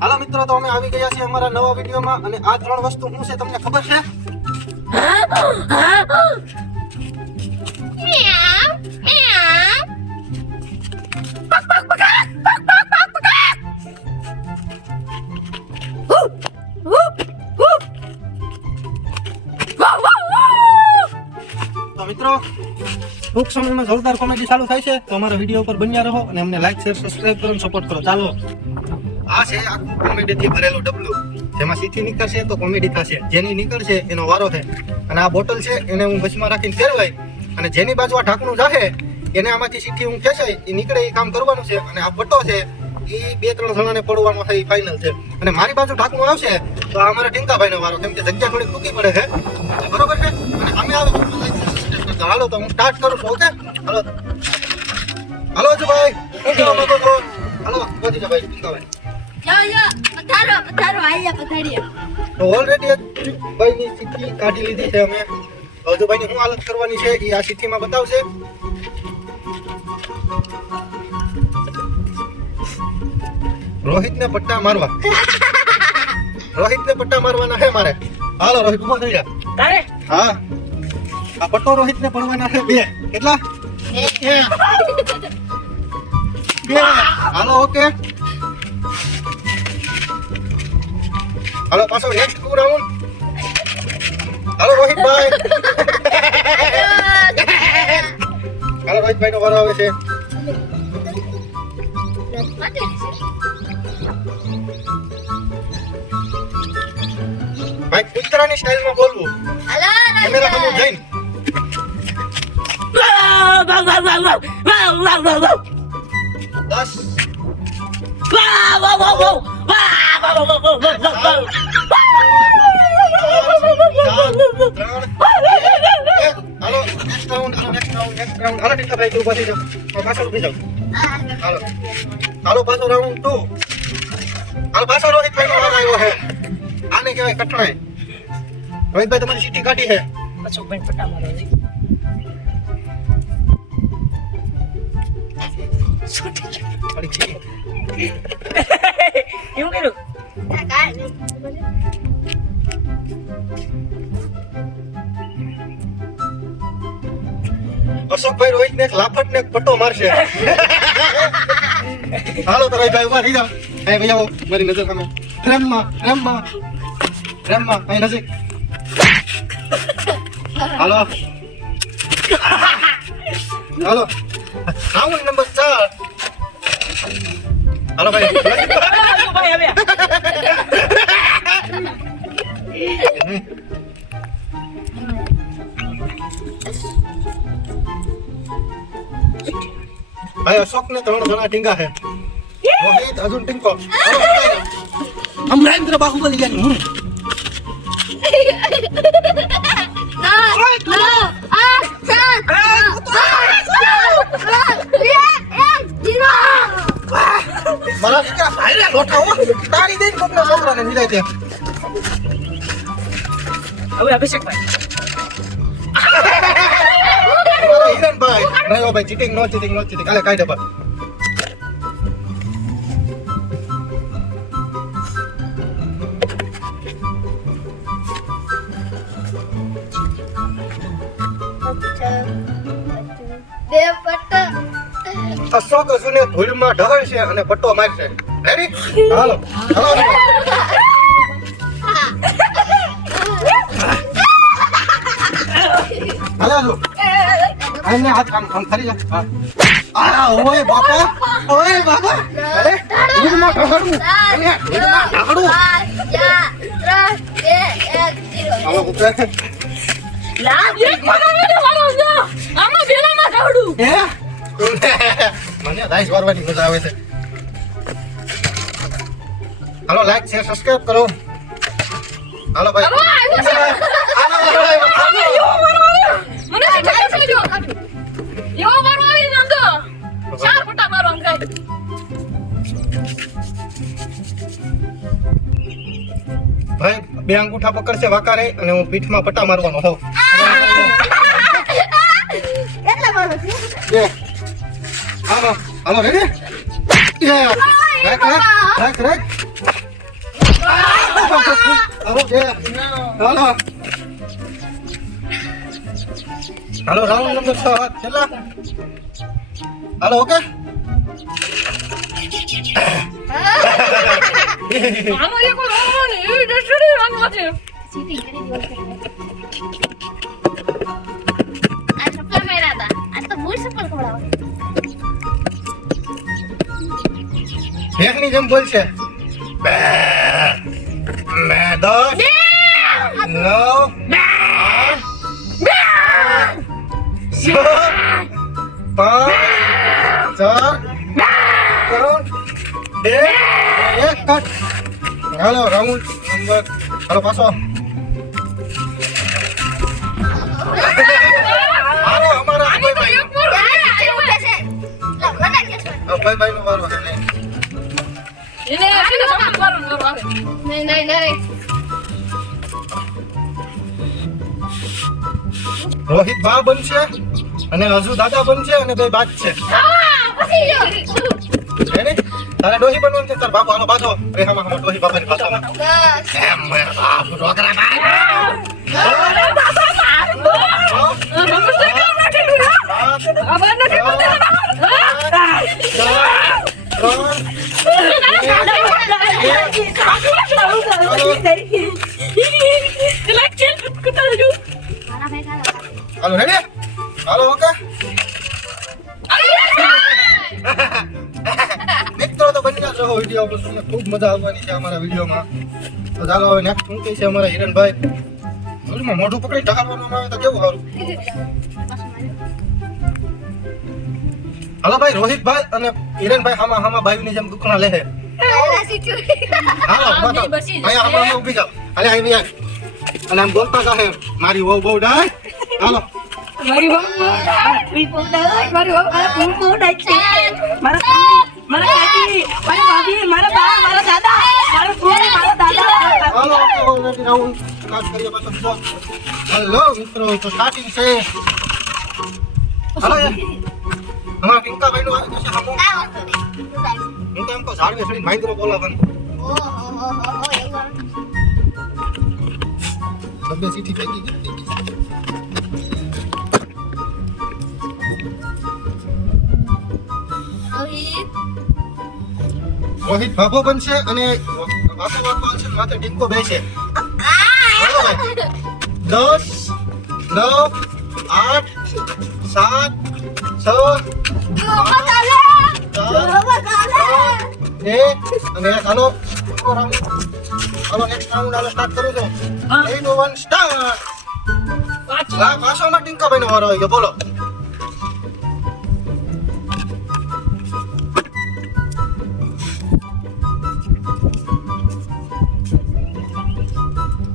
હાલો મિત્રો, તો અમે આવી ગયા છીએ અમારા નવા વિડીયોમાં અને આ ત્રણ વસ્તુ શું છે તમને ખબર છે? તો મિત્રો, ટૂંક સમયમાં જોરદાર કોમેડી ચાલુ થાય છે, તો અમારા વિડીયો ઉપર બન્યા રહો અને અમને લાઈક શેર સબસ્ક્રાઇબ કરો, સપોર્ટ કરો. ચાલો, આ છે આખું કોમેડી થી ભરેલું ડબલું, જેમાં સીથી નીકળશે તો કોમેડી થશે, જેની નીકળશે એનો વારો છે. અને આ બોટલ છે એને હું બસમાં રાખીને ફેરવાય અને જેની બાજુ આ ઢાંકણું જાહે એને આમાંથી સીથી હું ખેંચાય એ નીકળે એ કામ કરવાનું છે. અને આ પટ્ટો છે એ 2-3 જણાને પડવાનો છે, એ ફાઇનલ છે. અને મારી બાજુ ઢાંકણું આવશે તો આ અમારા ટીંકાભાઈનો વારો, કેમ કે જગ્યા થોડી ટૂંકી પડે છે, બરોબર છે. અને અમે આવે તો હાલો, તો હું સ્ટાર્ટ કરું છું. ઓકે, હાલો હાલો જો ભાઈ, શું કહેવા માંગો છો? હાલો પહોંચી જાઓ ભાઈ ટીંકાભાઈ. તો ઓલરેડી ભાઈની ચિઠ્ઠી કાઢી લીધી છે અમે. હજુભાઈની શું હાલત કરવાની છે એ આ ચિઠ્ઠીમાં બતાવશે. રોહિતને પટ્ટા મારવા, રોહિતને પટ્ટા મારવાના છે મારે. હાલો રોહિત, ઉભો થઈ જા. તારે? હા, આ પટ્ટો રોહિતને પડવાના છે 2. કેટલા? 2. હાલો, ઓકે. હાલો પાછો નેક્સ્ટ 2 રાઉન્ડ. હાલો રોહિતભાઈ. હાલો રોહિતભાઈ નો વારો આવે છે. ભાઈ કૂતરાની સ્ટાઇલમાં બોલવું. કેમેરા સામે જઈને. દસ. હાલો નેક્સ્ટ રાઉન્ડ. હાલો ટીંકાભાઈ તું ઉભા થઈ જાઓ, પાછળ ઉભી જાઓ. હાલો હાલો પાછો રાઉન્ડ 2. હાલો પાછો રોહિતભાઈ નો વારો આવ્યો છે. આને કહેવાય કઠણાઈ. રોહિતભાઈ તમારી સીટી કાઢી છે. અશોકભાઈ પટ્ટા મારો છે. એવું કર્યું? અશોકભાઈ રોહિતને એક લાફટ ને એક પટ્ટો મારશે. હાલો તો રોહિતભાઈ ઉભા થઈ જાઓ. ભાઈ આવો મારી નજર સામે. રેમમાં અહીં નજીક. હાલો હાલો રાઉન્ડ નંબર 4. હાલો ભાઈ. ભાઈ અશોક ને 3 જણા ટીંગા છે. રોહિત અર્જુન ટીંકો. અમરેન્દ્ર બાહુબલી જાની હું. મારા દીકરા ભાઈ રે લોઠા હો, તારી દઈને કોકના છોકરાને નિરાય દે. હવે અભિષેકભાઈ. હિરણભાઈ નહીં ભાઈ, ચીટિંગ નો ચીટિંગ. કાલે કાઢે ભાઈ. અશોક અર્જુને ધૂળમાં ઢળશે અને પટ્ટો મારશે. રેડી? હાલો હાલો. હાલો આને હાથ કામ કરી જા. આ ઓય બાપા. અરે ધૂળમાં ઢળવું. અને ધૂળમાં ઢળવું. 5, 4, 3, 2, 1, 0. હાલો ઉપર. લાવ એક બનાવીને વાળો જો. આમાં બેલામાં ઢળવું. મને રાઈસ વારવાની મજા આવે છે. હાલો લાઈક શેર સબસ્ક્રાઇબ કરો. હાલો ભાઈ. મને ચાલે છે જો. એવો મારો આવી નંદો. 4 પટ્ટા મારો અંગાઈ. ભાઈ 2 અંગૂઠા પકડશે વાકા રે અને હું પીઠમાં પટ્ટા મારવાનો હોઉં. કેટલા મારો છે? હાલો હાલો રેડી? રાખ હાલો બે હાલો હાલો રાઉન્ડ નંબર 6 કેટલા હાલો ઓકે આનો એક રામો ને એ ડસડી રામો છે ચીટિંગ કરી આ ચપ્પલ મેરા હતા આ તો બૂટ ચપ્પલ ખવડાવો એકની જેમ બોલ છે બે મે 10 9 5 4 એક કટ હાલો રાઉન્ડ નંબર હાલો પાછો હાલો અમારા ભાઈ ભાઈ નો વારો છે એને સીધો સપોર્ટ કરવાનો આવે નહીં રોહિત બા બનશે અને હજુ દાદા બનશે અને બે બાદ છે રેડી તારે ડોહી બનવાનું છે તાર બાપુ હાલો બાજો રેહામાં હમ ડોહી બાપાની ભાષામાં એમ મેર બાપ રોકરા હાલો રેડી હાલો ઓકે મિત્રો તો બની જશો વિડીયો પર તમને ખૂબ મજા આવવાની છે અમારા વિડીયોમાં તો ચાલો હવે નેક્સ્ટ શું કહે છે અમારા હિરણભાઈ ઓલું મોઢું પકડી ઢગાડવાનું આવે તો કેવું સારું હાલો ભાઈ રોહિતભાઈ અને હિરણભાઈ હામાં ભાઈની જેમ દુખણા લે હાલો અહીંયા આપણે ઊભી જાવ હાલે આવી આવ અને આમ બોલતા જાહે મારી વહુ બહુ ડાય હાલો મારી મારા કાકી મારા ભાભી મારા બા મારા દાદા મારા ફોન મારા દાદા hello okay already round start કરીએ પાછો બીજો હેલો મિત્રો તો સ્ટાર્ટિંગ છે હાલો હમણાં પિંકાભાઈ નું આવી જશે હમું હું તો એમ કહું ઝાડવે ચડીને મહેન્દ્રો બોલાવવાનું બબ્બે સીટી ફેંકી ગઈ રોહિત બાબો બનશે અને બાપુ બાપુ છે માથે ટીંકો બેસે હાલો ભાઈ 10 9 8 7 6 અને હાલો હાલો નેક્સ્ટ રાઉન્ડ હાલો સ્ટાર્ટ કરું છું 3 2 1 સ્ટાર્ટ પાછોમાં ટીંકાભાઈ નો વારો આવી ગયો બોલો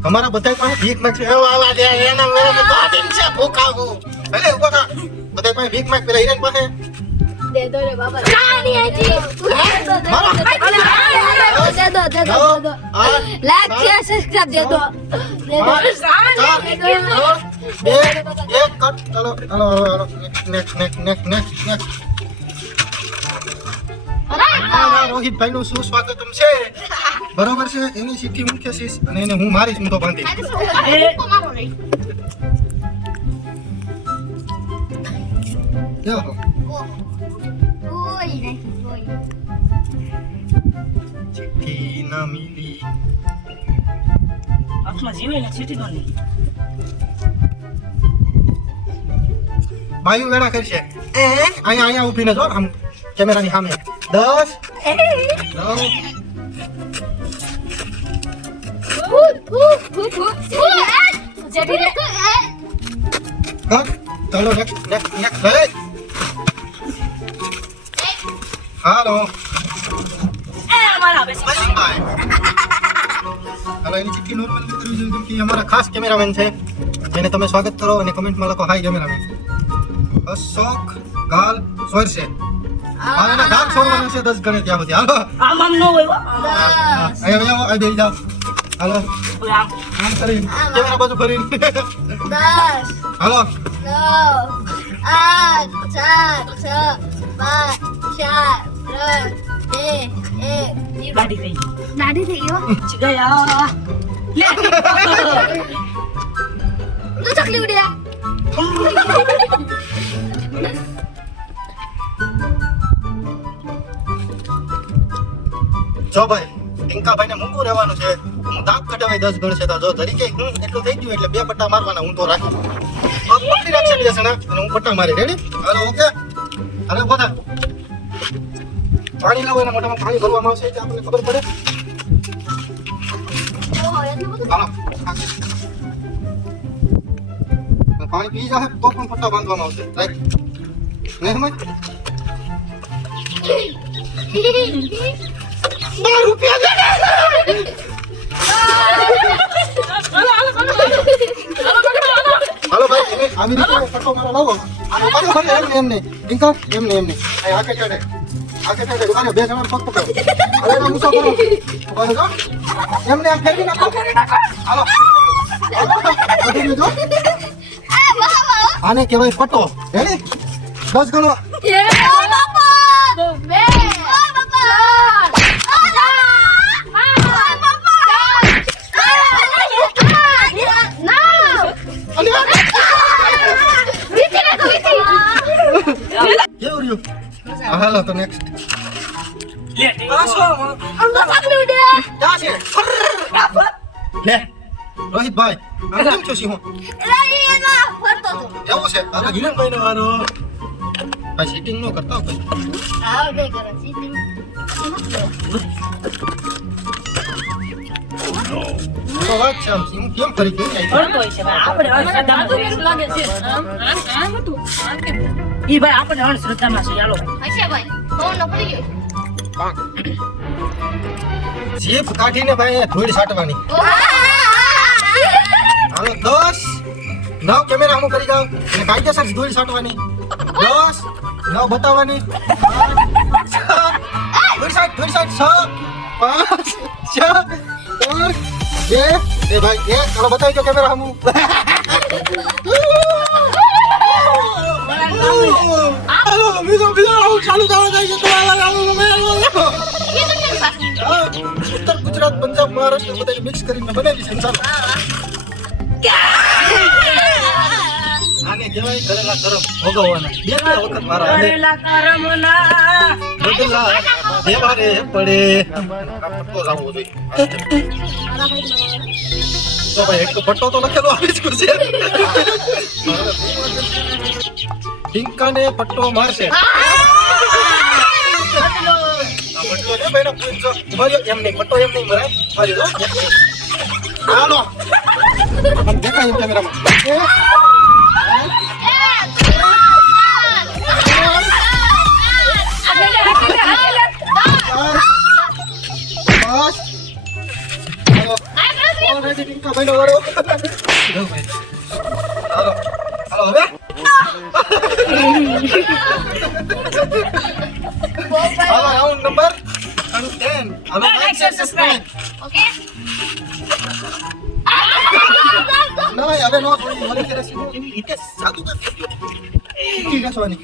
અમારા બધા પાસે ભીખ માંગશે આવા દે એના મેરે તો દિન છે ભૂખાવું ભલે ઉભો થા બધા પાસે ભીખ માંગ પેલા હિરેન પાસે દે દો રે બાબા ચાની આજી દે દો લાઈક શેર સબસ્ક્રાઇબ દે દો એક કટ ચલો હાલો નેક્સ્ટ રોહિતભાઈ નું સુસ્વાગતમ છે બરોબર છે એની સીટી મુખ્ય છે અને એને હું મારીશ હું તો બાંધી ચિઠ્ઠી ના મિલી આખમાં જીવે ને ચીટી તો નહીં બાયુ વેળા કરશે અહીંયા ઊભી ને જો આમ કેમેરાની સામે 10 9 ચલો નેક્સ્ટ હાલો અમારા બેસી હાલો એની ચિઠ્ઠી નોર્મલ કરવી જોઈએ કેમ કે અમારા ખાસ કેમેરામેન છે જેને તમે સ્વાગત કરો અને કમેન્ટમાં લખો હાય કેમેરામેન અશોક ગાલ સોર છે હા એના ગાલ સોરવાના છે 10 ગણે ત્યાં સુધી હાલો આમ નો હોય અહીંયા આ બેસી જાઓ હાલો આમ કરી કેમેરા બાજુ ફરીને 10 હાલો 9 8 7 6 5 4 3 ગાડી થઈ ગઈ. દાઢી થઈ ગયો ગયા. લે. તું ચકલી ઉડ્યા જો ભાઈ ટીંકાભાઈને મૂકવું રહેવાનું છે. હું દાંત કઢાવાય 10 ગણશે તો જો ધરી કે એટલું થઈ ગયું એટલે 2 પટ્ટા મારવાના હું તો રાખી પકડી રાખશે બે જણા અને હું પટ્ટા મારી રેડી હાલો ઓકે અરે ઉભો થા પાણી લાવો એના મોઢામાં પાણી ભરવામાં આવશે એટલે આપણને ખબર પડે ઓહો એટલું બધું હાલો પાણી પી જાય તો પણ પટ્ટા બાંધવામાં આવશે રાઈટ નહીં સમજ 12 રૂપિયા દે હાલો ભાઈ એને આવી રીતે પટ્ટો મારો લાવો આનો પાછો ભરે એમને ટીંકા એમને આ આકે ચડે ઉભા બે જણા પગ પકડો હવે એનો મૂછો કરો ઉભા રહો એમને આ ફેરવી નાખો હાલો બધું જો આને કહેવાય પટ્ટો રેડી 10 ગણો કેવું રહ્યું હાલો તો નેક્સ્ટ લે. પાછો. ક્યાં છે લે રોહિતભાઈ આ કેમ છો સિંહો એવું છે આ હિરણભાઈ નો વારો આ સીટિંગ નો કરતા પછી તો વાત છે આમ સિંહ કેમ કરી કે ભરતો હોય છે ભાઈ. આપણે અંધશ્રદ્ધામાં છે. ઈ ભાઈ આપણે અંધશ્રદ્ધામાં છે. ચાલો જીપ કાઢીને ભાઈ ધૂળ છાંટવાની હાલો 10 9 કેમેરા હમું કરી જાવ અને કાયદેસર ધૂળ છાંટવાની 10 9 બતાવવાની 5 ધૂળ છાંટ 6 5 4 3 2 એ ભાઈ એ ચાલો બતાવી દો કેમેરા હમું હાલો બીજો ચાલુ થવા જાય છે તો ઉત્તર ગુજરાત પંજાબ મહારાષ્ટ્ર બધા મિક્સ કરીને બનાવી છે ચાલો આને કહેવાય કરેલા કરમ ભોગવવાના બે વખત મારા આવે કરેલા કરમના બદલા દેવારે પડે આ પટ્ટો લાવવો જોઈએ તો ભાઈ એક તો પટ્ટો તો લખેલો આવી જ છે ટીંકાને પટ્ટો મારશે આ પટ્ટો ને ભાઈનો પૂછજો માર્યો એમ નહીં પટ્ટો એમ નહીં મરાય માર્યો હાલો આમ દેખાય કેમેરામાં ઓલરેડી ટીંકા ભાઈનો વારો હાલો હાલો હવે હાલો રાઉન્ડ નંબર 10 હાલો લાઈક શેર સબસ્ક્રાઇબ ના હવે નો થોડી મને કે રસી રીતે સાદુ કર દીધો ઠીક છે સોની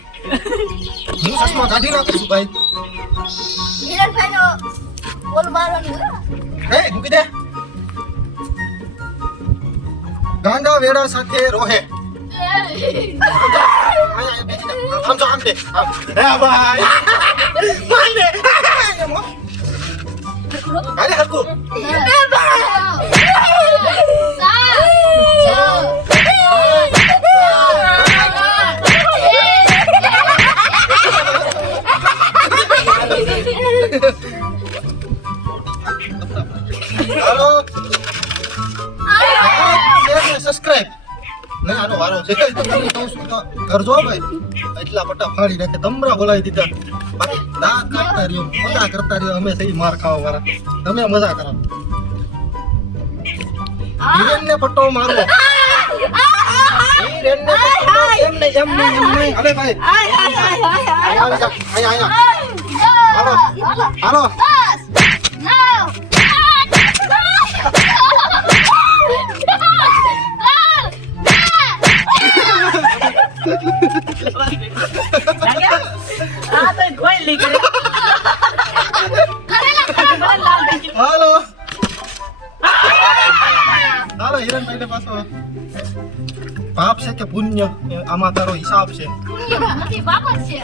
હું સસમા કાઢી નાખું છું ભાઈ હે મૂકી દે ગાંડા વેડા સાથે રોહે આમ જો આમ દે હે ભાઈ માને અરે હરકુ હાલો સબસ્ક્રાઇબ નહીં આનો વારો છે તમને કહું છું તો કરજો ભાઈ એટલા પટ્ટા ફાડી નાખે તમરા બોલાવી દીધા બાકી દાંત કાઢતા રહ્યો મજા કરતા રહ્યો અમે સહી માર ખાવા વાળા તમે મજા કરો હિરેનને પટ્ટો મારો હિરેનને પટ્ટો એમ નહીં અરે ભાઈ આવી જા અહીંયા હાલો હાલો આ તો કોઈ લીક હિરણભાઈ ને પાછો પાપ છે કે પુણ્ય એ આમાં તારો હિસાબ છે. નથી બાપા છે.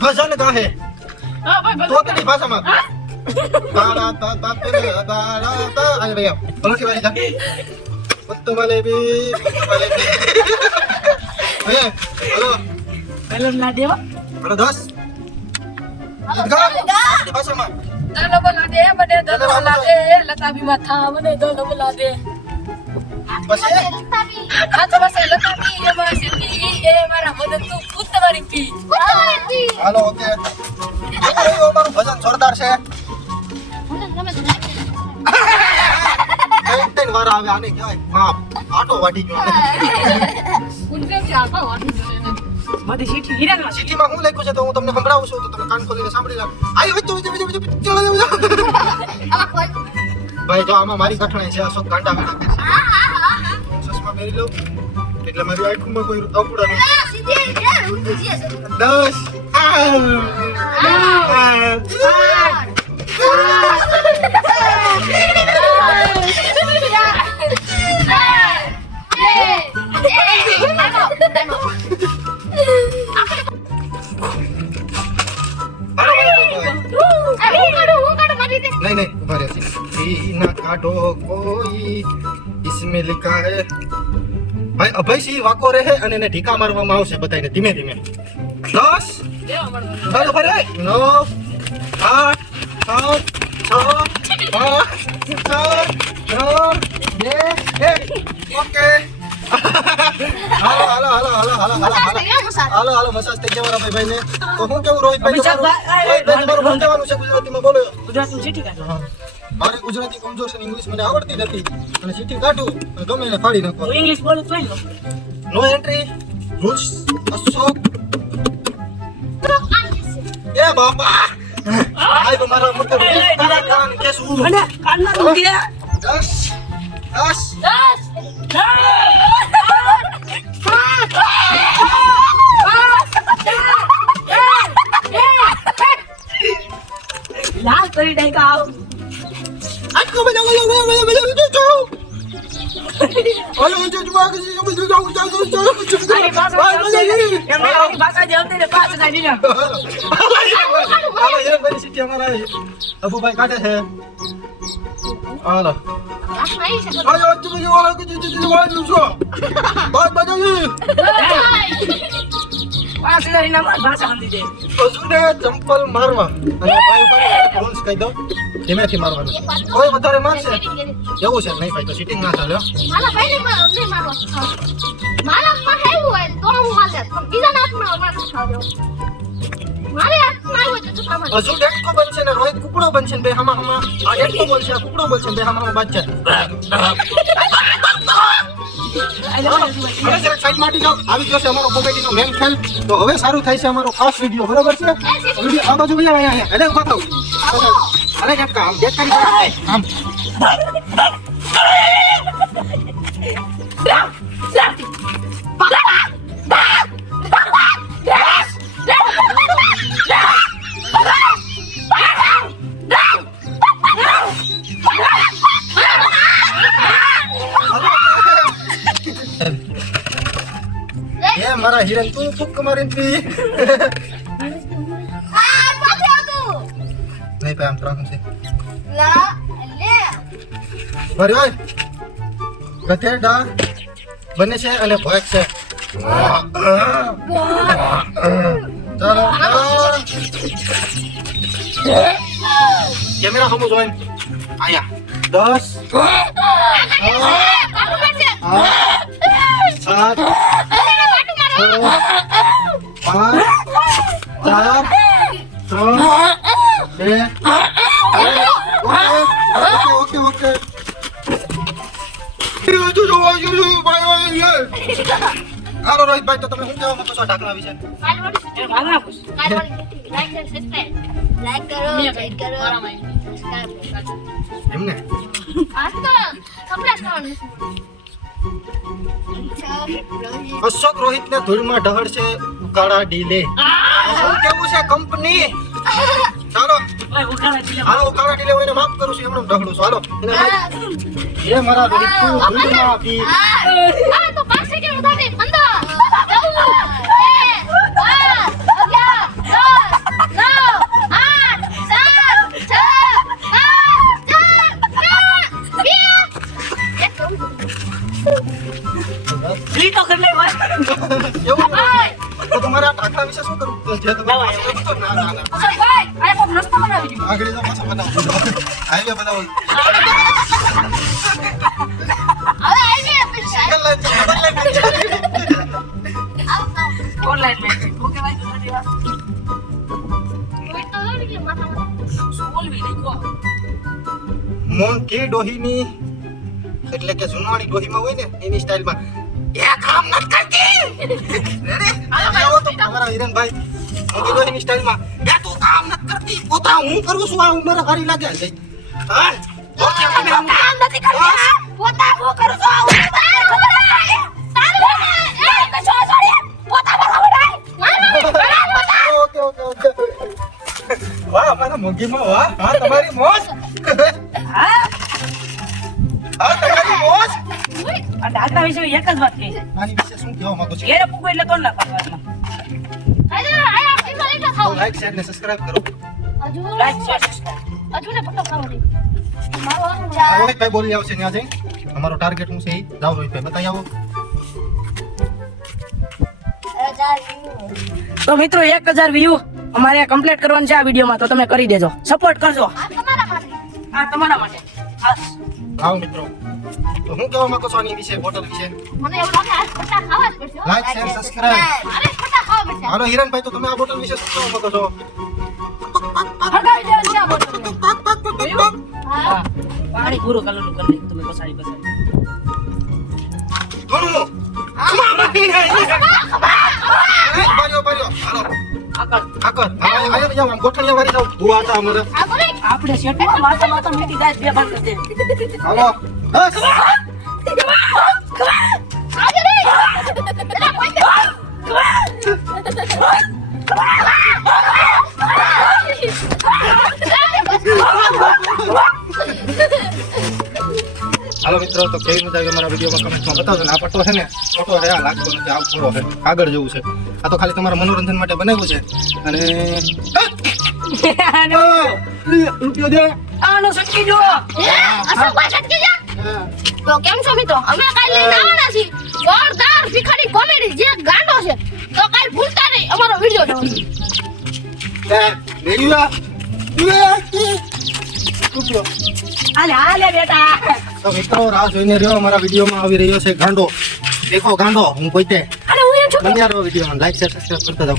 ભજન ગાહે હા ભાઈ તો તેની ભાષામાં તારા તા તા તે તારા તા આય ભાઈ બોલો કે વાલી જા પત્તો વાલે બી હે બોલો પેલો ના દેવા બોલો 10 ગા ભાષામાં દલો બોલા દે બને દલો બોલા દે લતાબી માથા મને દલો બોલા દે પછી રસ્તાની આ તો બસ લતાબી એ બસ એ મારા મદદ તું ખુદ તમારી પી ઉતાવળથી. હાલો ઓકે અમારું ભજન જોરદાર છે. મને ગમે તો લાગે. ત્રણ વાર આવે આને કહેવાય પાપ આટો વાટી ગયો બધી સીટી હિરાનમાં સિટીમાં હું લખ્યું છે તો હું તમને સંભળાવું છું તો તમે કાન ખોલીને સાંભળી લો. આઈ વચ્ચે ચાલો આમાં કોઈ ભાઈ જો આમાં મારી કઠણાઈ છે અશોક ગાંડા ગાંડા કરશે. ચશ્મા પહેરી લઉં એટલે મારી આંખમાં કોઈ અપડા નહીં. સીધી છે ઊંધી છે. 10 नहीं उभा रहे ना काटो कोई इसमें लिखा है भाई अभय सिंह वाको रहे અને એને ઢીકા મારવામાં આવશે બધાને ધીમે ધીમે 10 ચાલો ભરે 9 8 ઓકે હાલો મસાજ થઈ ગયા મારા ભાઈ ને તો હું કેવું રોહિતભાઈ તમારું સમજાવવાનું છે ગુજરાતીમાં બોલો. ગુજરાતી સીટી કાઢો હા. મારે ગુજરાતી કમજોર છે ઇંગ્લિશ મને આવડતી નથી અને સીટી કાઢું અને ગમે એને ફાડી નાખો. હું ઇંગ્લિશ બોલું તો નો એન્ટ્રી રૂલ્સ અશોક એ બાપા આય તો મારા મોટો તારા કાન કેસ ઉ મને કાનમાં દુખે 10 લાલ કરી દઈ કાવ આટકો બજાવ ઓલો જો જુવા કે જો એમની ભાષા જે આવતી ને પાસ કાઢી ના હાલો એ બની સીટી અમારા અબુભાઈ કાઢે છે હાલો આયો તું જો ઓલો કે જો વાળું છો બાય બજાવી પાસ કાઢી ના ભાષા સમજી દે અસુને ચંપલ મારવા અને ભાઈ ઉપર રૂલ્સ કહી દો ધીમેથી મારવાનું કોઈ વધારે મારશે એવું છે નહીં ભાઈ તો સીટિંગ ના ચાલે મારા ભાઈને નહીં મારો. મારા માં હેવું હોય તો હું મારે પણ બીજા નાથમાં મારો ખાજો. મારે હાથમાં આવ્યો તો તું ખાવા. અસુ ડેટકો બનશે ને રોહિત કુકડો બનશે ને બે હમા આ ડેટકો બોલશે આ કુકડો બોલશે ને બે હમા બાદશે સાઈડ માંથી જાઓ આવી જશે અમારો કોમેડીનો મેન ખેલ તો હવે સારું થાય છે અમારો ખાસ વિડિયો બરાબર છે વિડિયો આ બાજુ ભાઈ અહીંયા એટલે ઉભા થાવ અરે ડેટકા આમ ડેટ કરી આમ એ મારા હિરન તું ફૂક મારીને પી આ પાછો તું. નહીં પે આમ ત્રણ છે લા લે. ભરી હોય ગધેડા બને છે અને ભાગ છે ચાલો કેમેરા હમું જોઈન આયા 10 હાલો રોહિતભાઈ તો તમે શું કહેવા માંગો છો ઢાકણા વિશે એ ભાગના પૂછ લાઈક કરો સબસ્ક્રાઇબ કરો એમને આ તો કપડા ખાવાનું અશોક રોહિત ને ધૂળમાં ઢહળ છે ઉકાળા ડીલે શું કેવું છે કંપની ચાલો ઓય ઉખાડા દિલે હાલો ઉકાળા ડિલિવરીને માફ કરું છું એમનું ઢગલું છું હાલો એને એ મારા રીતુ દૂધમાં આપી આ તો 5 સેકન્ડ ઉધારી 15 લી તો કર લે ભાઈ એવું તો તમારા ટાકરા વિશે શું કરું જે તમે ના ના ભાઈ આ કોક રસ્તો બનાવી દીધો આગળ તો પાછા બનાવો હાઈવે બનાવો સિંગલ લાઈન છે ડબલ લાઈન ઓનલાઈન મે ઓકે ભાઈ તો દેવા બોલવી નહીં કો મોંકી ડોહીની એટલે કે જુનવાણી ડોહીમાં હોય ને એની સ્ટાઈલમાં એ કામ ન કરતી રેડી આવો તો તમારા હિરણભાઈ મોંકી ડોહીની સ્ટાઈલમાં એ તું કામ ન કરતી પોતા હું કરું છું આ ઉંમર હારી લાગે છે હા ઓકે તમે કામ નથી કરતા પોતા હું કરું છું ઓકે ઓકે ઓકે વાહ મારા મોંઘીમાં વાહ હા તમારી મોજ હા હા તમારી મોજ આ દાદા વિશે એક જ વાત કહી આની વિશે શું કહેવા માંગો છો ઘેરે પૂગો એટલે તો ના પાડવામાં લાઈક શેર ને સબસ્ક્રાઇબ કરો લાઈક શેર રોહિતભાઈ બોલી આવશે ત્યાં જઈ અમારો ટાર્ગેટ શું છે એ જાઓ રોહિતભાઈ બતાવી આવો તો મિત્રો 1000 વ્યૂ અમારે કમ્પ્લીટ કરવાનું છે આ વિડીયોમાં તો તમે કરી દેજો સપોર્ટ કરજો આ તમારા માટે ખાસ આવો મિત્રો તો હું કહેવા માંગો છો આની વિશે બોટલ વિશે લાઈક શેર સબસ્ક્રાઇબ હાલો હિરણભાઈ તો તમે આ બોટલ વિશે શું કહેવા માંગો છો હટાવી દેવાનું છે આ બોટલ હા પાણી પૂરું કલરનું કરી નાખ્યું તમે પસાડી ઘણું બારીઓ બારીઓ હાલો આગળ આકર આયા જાવ આમ ગોઠણિયા વાળી જાવ ધુઆ હતા અમારે આપણે શેઠમાં માથા માથા મીઠી ગાય બે ભાગ કરી દે હાલો બસ હાલો મિત્રો તો કેવી મજા આવી અમારા વિડીયોમાં કમેન્ટમાં બતાવજો ને આ પટ્ટો છે ને ફોટો છે આ લાગતો નથી આ પૂરો છે આગળ જવું છે આ તો ખાલી તમારા મનોરંજન માટે બનાવ્યું છે અને રૂપિયો દે આનો સકી જો તો કેમ છો મિત્રો અમે કાલ લઈને આવવાના છીએ જોરદાર ભિખારી કોમેડી જે ગાંડો છે તો કાલ ભૂલતા નહીં અમારો વિડિયો જોવાનો રૂપિયો આલે બેટા તો મિત્રો રાહ જોઈને રહ્યો અમારા વિડીયોમાં આવી રહ્યો છે ગાંડો દેખો ગાંડો હું પોતે અરે હું એમ છું બન્યા રહો વિડીયોમાં લાઈક શેર સબસ્ક્રાઇબ કરતા જાઓ